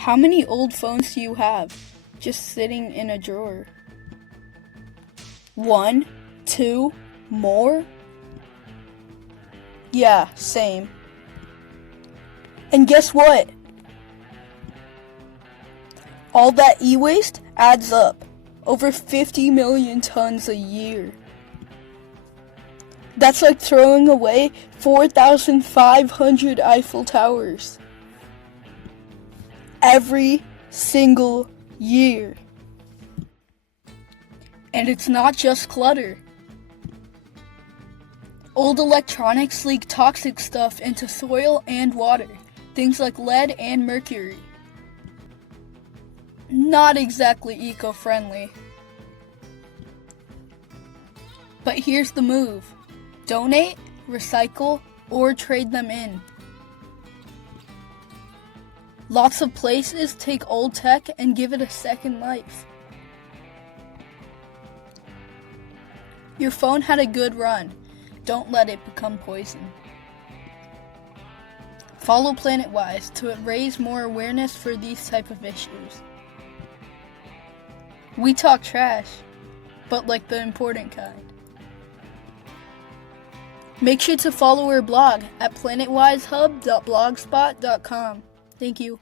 How many old phones do you have just sitting in a drawer? 1, 2, more? Yeah, same. And guess what? All that e-waste adds up. Over 50 million tons a year. That's like throwing away 4,500 Eiffel Towers. Every single year. And it's not just clutter. Old electronics leak toxic stuff into soil and water, things like lead and mercury. Not exactly eco-friendly. But here's the move. Donate, recycle, or trade them in. Lots of places take old tech and give it a second life. Your phone had a good run. Don't let it become poison. Follow PlanetWise to raise more awareness for these type of issues. We talk trash, but like the important kind. Make sure to follow our blog at planetwisehub.blogspot.com. Thank you.